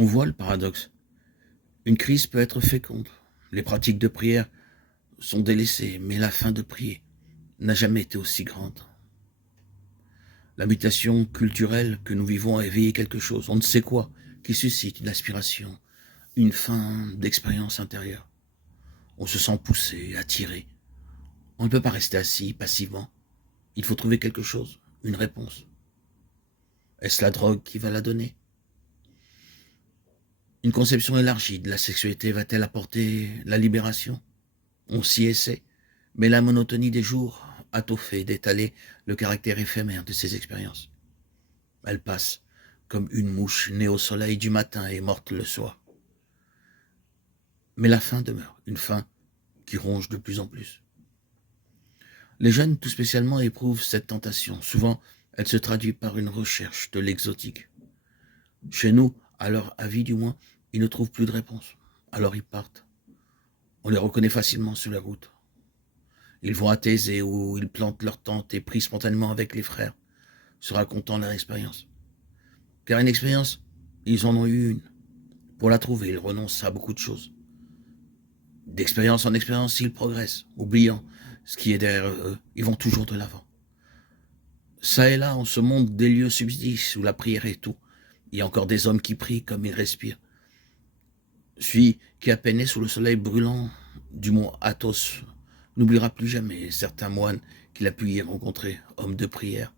On voit le paradoxe. Une crise peut être féconde. Les pratiques de prière sont délaissées, mais la faim de prier n'a jamais été aussi grande. La mutation culturelle que nous vivons a éveillé quelque chose, on ne sait quoi, qui suscite une aspiration, une faim d'expérience intérieure. On se sent poussé, attiré. On ne peut pas rester assis passivement. Il faut trouver quelque chose, une réponse. Est-ce la drogue qui va la donner? Une conception élargie de la sexualité va-t-elle apporter la libération? On s'y essaie, mais la monotonie des jours a tôt fait d'étaler le caractère éphémère de ces expériences. Elle passe comme une mouche née au soleil du matin et morte le soir. Mais la faim demeure, une faim qui ronge de plus en plus. Les jeunes, tout spécialement, éprouvent cette tentation. Souvent, elle se traduit par une recherche de l'exotique. Chez nous, à leur avis du moins, ils ne trouvent plus de réponse. Alors ils partent. On les reconnaît facilement sur la route. Ils vont à Thésée où ils plantent leur tente et prient spontanément avec les frères, se racontant leur expérience. Car une expérience, ils en ont eu une. Pour la trouver, ils renoncent à beaucoup de choses. D'expérience en expérience, ils progressent, oubliant ce qui est derrière eux. Ils vont toujours de l'avant. Ça et là, en ce monde, des lieux subsistent où la prière est tout. Il y a encore des hommes qui prient comme ils respirent. Celui qui a peiné sous le soleil brûlant du mont Athos n'oubliera plus jamais certains moines qu'il a pu y rencontrer, hommes de prière,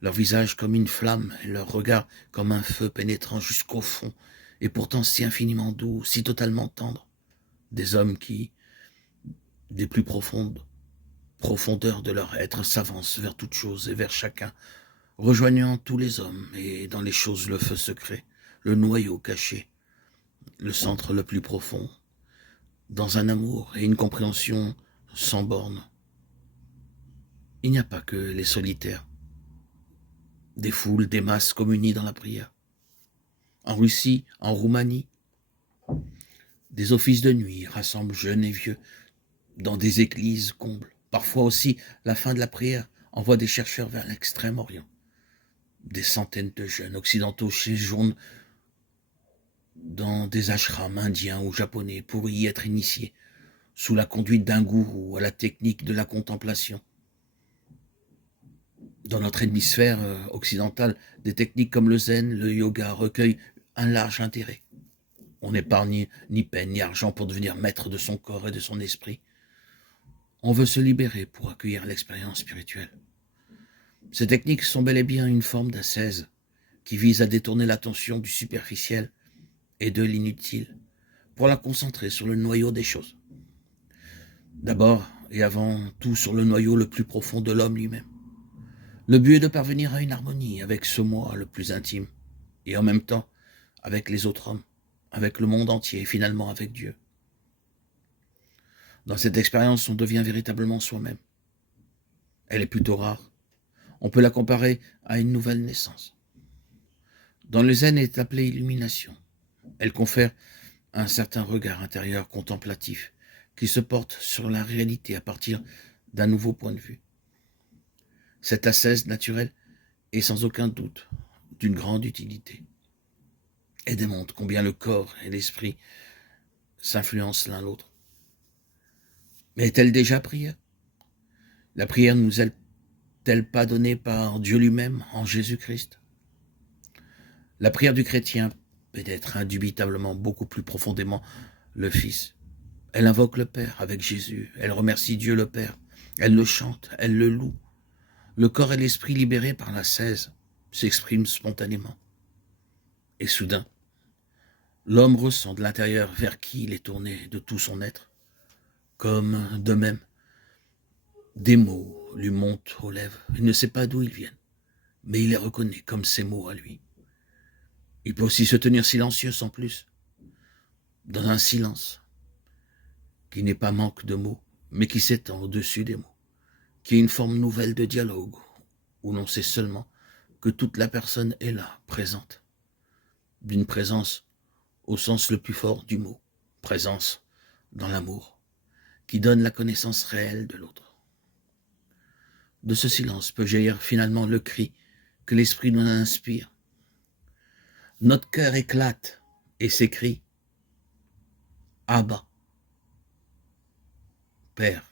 leur visage comme une flamme et leur regard comme un feu pénétrant jusqu'au fond, et pourtant si infiniment doux, si totalement tendre. Des hommes qui, des plus profondes profondeurs de leur être, s'avancent vers toute chose et vers chacun, rejoignant tous les hommes et dans les choses le feu secret, le noyau caché, le centre le plus profond, dans un amour et une compréhension sans bornes. Il n'y a pas que les solitaires. Des foules, des masses communient dans la prière. En Russie, en Roumanie, des offices de nuit rassemblent jeunes et vieux dans des églises combles. Parfois aussi, la fin de la prière envoie des chercheurs vers l'extrême-orient. Des centaines de jeunes occidentaux séjournent dans des ashrams indiens ou japonais pour y être initiés, sous la conduite d'un gourou à la technique de la contemplation. Dans notre hémisphère occidental, des techniques comme le zen, le yoga recueillent un large intérêt. On n'épargne ni peine ni argent pour devenir maître de son corps et de son esprit. On veut se libérer pour accueillir l'expérience spirituelle. Ces techniques sont bel et bien une forme d'ascèse qui vise à détourner l'attention du superficiel et de l'inutile pour la concentrer sur le noyau des choses. D'abord et avant tout sur le noyau le plus profond de l'homme lui-même. Le but est de parvenir à une harmonie avec ce moi le plus intime et en même temps avec les autres hommes, avec le monde entier et finalement avec Dieu. Dans cette expérience, on devient véritablement soi-même. Elle est plutôt rare. On peut la comparer à une nouvelle naissance. Dans le zen, elle est appelée illumination. Elle confère un certain regard intérieur contemplatif qui se porte sur la réalité à partir d'un nouveau point de vue. Cette ascèse naturelle est sans aucun doute d'une grande utilité. Elle démontre combien le corps et l'esprit s'influencent l'un l'autre. Mais est-elle déjà prière? La prière ne nous est-elle pas donnée par Dieu lui-même en Jésus-Christ? La prière du chrétien pénètre indubitablement beaucoup plus profondément le Fils. Elle invoque le Père avec Jésus, elle remercie Dieu le Père, elle le chante, elle le loue. Le corps et l'esprit libérés par l'ascèse s'expriment spontanément. Et soudain, l'homme ressent de l'intérieur vers qui il est tourné de tout son être, comme de même, des mots lui montent aux lèvres. Il ne sait pas d'où ils viennent, mais il les reconnaît comme ses mots à lui. Il peut aussi se tenir silencieux sans plus, dans un silence qui n'est pas manque de mots, mais qui s'étend au-dessus des mots, qui est une forme nouvelle de dialogue, où l'on sait seulement que toute la personne est là, présente, d'une présence au sens le plus fort du mot, présence dans l'amour, qui donne la connaissance réelle de l'autre. De ce silence peut jaillir finalement le cri que l'esprit nous inspire. Notre cœur éclate et s'écrie: Abba, Père.